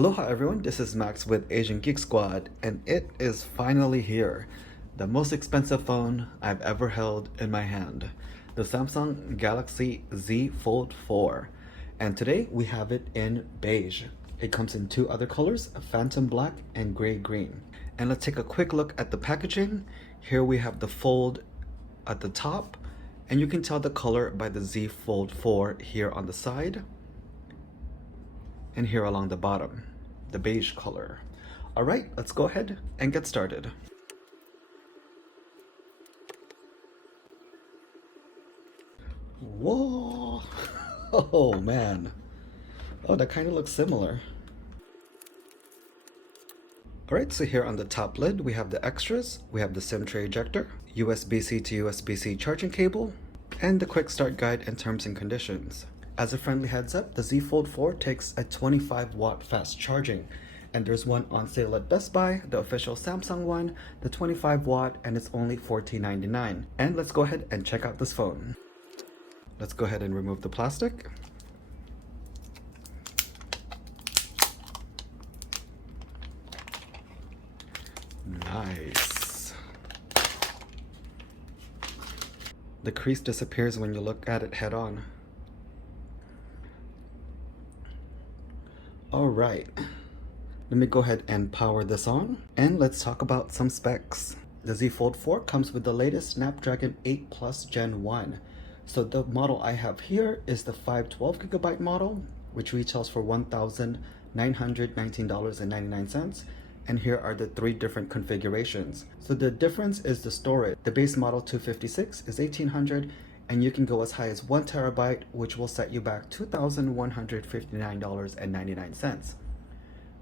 Aloha everyone, this is Max with Asian Geek Squad, and it is finally here. The most expensive phone I've ever held in my hand. The Samsung Galaxy Z Fold4. And today we have it in beige. It comes in two other colors, phantom black and gray green. And let's take a quick look at the packaging. Here we have the fold at the top, and you can tell the color by the Z Fold4 here on the side. And here along the bottom, the beige color. All right, let's go ahead and get started. Whoa! Oh man. Oh, that kind of looks similar. All right, so here on the top lid, we have the extras. We have the SIM tray ejector, USB-C to USB-C charging cable, and the quick start guide and terms and conditions. As a friendly heads up, the Z Fold4 takes a 25-watt fast charging, and there's one on sale at Best Buy, the official Samsung one, the 25-watt, and it's only $14.99. And let's go ahead and check out this phone. Let's go ahead and remove the plastic. Nice. The crease disappears when you look at it head on. Alright, let me go ahead and power this on, and let's talk about some specs. The Z Fold4 comes with the latest Snapdragon 8 Plus Gen 1. So the model I have here is the 512GB model, which retails for $1,919.99. And here are the three different configurations. So the difference is the storage. The base model 256 is $1,800, and you can go as high as 1 terabyte, which will set you back $2,159.99,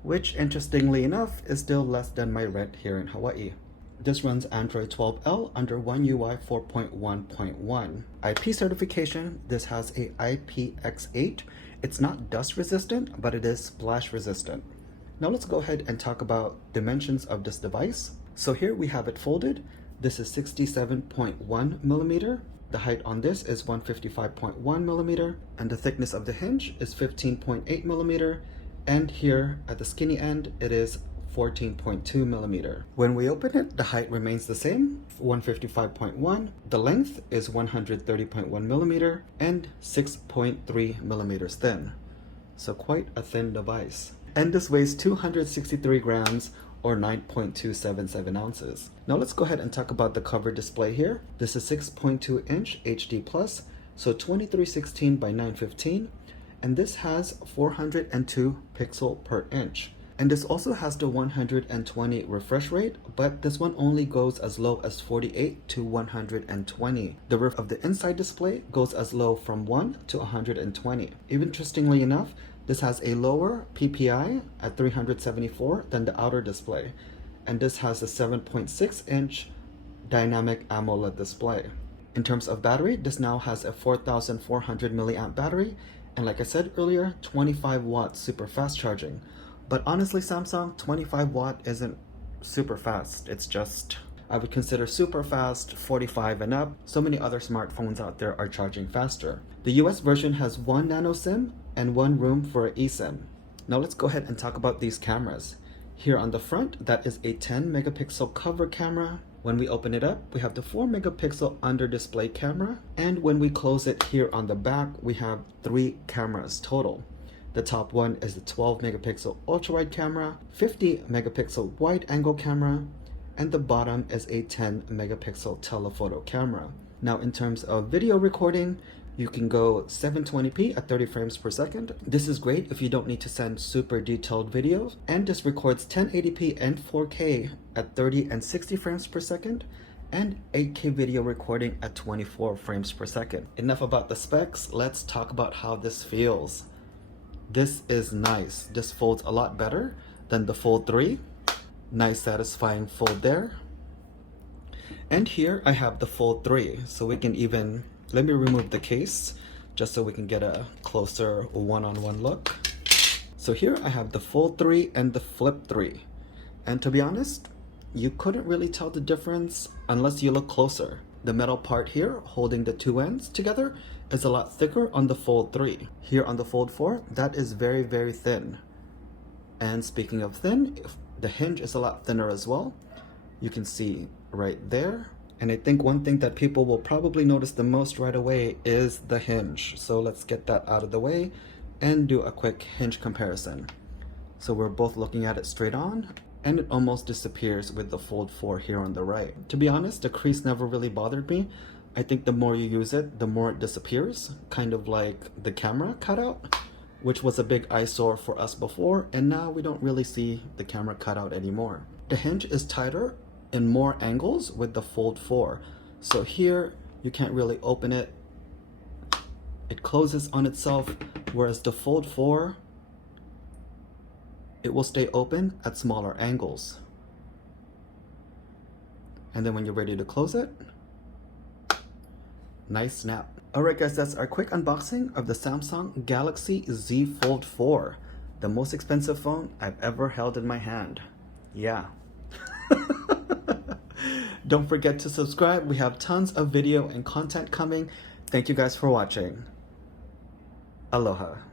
which interestingly enough is still less than my rent here in Hawaii. This runs Android 12L under One UI 4.1.1. IP certification, this has a IPX8. It's not dust resistant, but it is splash resistant. Now let's go ahead and talk about dimensions of this device. So here we have it folded. This is 67.1 millimeter. The height on this is 155.1 millimeter, and the thickness of the hinge is 15.8 millimeter, and here at the skinny end it is 14.2 millimeter. When we open it, the height remains the same, 155.1. The length is 130.1 millimeter and 6.3 millimeters thin. So quite a thin device. And this weighs 263 grams or 9.277 ounces. Now let's go ahead and talk about the cover display here. This is 6.2 inch HD plus, so 2316 by 915, and this has 402 pixel per inch. And this also has the 120 refresh rate, but this one only goes as low as 48 to 120. The ref of the inside display goes as low from 1 to 120. Interestingly enough, this has a lower PPI at 374 than the outer display, and this has a 7.6 inch dynamic AMOLED display. In terms of battery, this now has a 4400 milliamp battery, and like I said earlier, 25 watt super fast charging. But honestly, Samsung, 25 watt isn't super fast. It's just, I would consider super fast 45 and up. So many other smartphones out there are charging faster. The US version has one nano SIM and one room for an eSIM. Now let's go ahead and talk about these cameras. Here on the front, that is a 10 megapixel cover camera. When we open it up, we have the 4 megapixel under display camera. And when we close it here on the back, we have 3 cameras total. The top one is the 12 megapixel ultra wide camera, 50 megapixel wide angle camera, and the bottom is a 10 megapixel telephoto camera. Now in terms of video recording, you can go 720p at 30 frames per second. This is great if you don't need to send super detailed videos, and this records 1080p and 4K at 30 and 60 frames per second, and 8K video recording at 24 frames per second. Enough about the specs, let's talk about how this feels. This is nice. This folds a lot better than the Fold 3. Nice satisfying fold there. And here I have the Fold 3, so we can even, let me remove the case just so we can get a closer one-on-one look. So here I have the Fold 3 and the Flip 3. And to be honest, you couldn't really tell the difference unless you look closer. The metal part here holding the two ends together is a lot thicker on the Fold 3. Here on the Fold 4, that is very, very thin. And speaking of thin, the hinge is a lot thinner as well. You can see right there. And I think one thing that people will probably notice the most right away is the hinge. So let's get that out of the way and do a quick hinge comparison. So we're both looking at it straight on, and it almost disappears with the Fold 4 here on the right. To be honest, the crease never really bothered me. I think the more you use it, the more it disappears, kind of like the camera cutout, which was a big eyesore for us before, and now we don't really see the camera cutout anymore. The hinge is tighter in more angles with the Fold 4. So here, you can't really open it. It closes on itself, whereas the Fold 4, it will stay open at smaller angles. And then when you're ready to close it, nice snap. Alright guys, that's our quick unboxing of the Samsung Galaxy Z Fold 4, the most expensive phone I've ever held in my hand. Yeah. Don't forget to subscribe. We have tons of video and content coming. Thank you guys for watching. Aloha.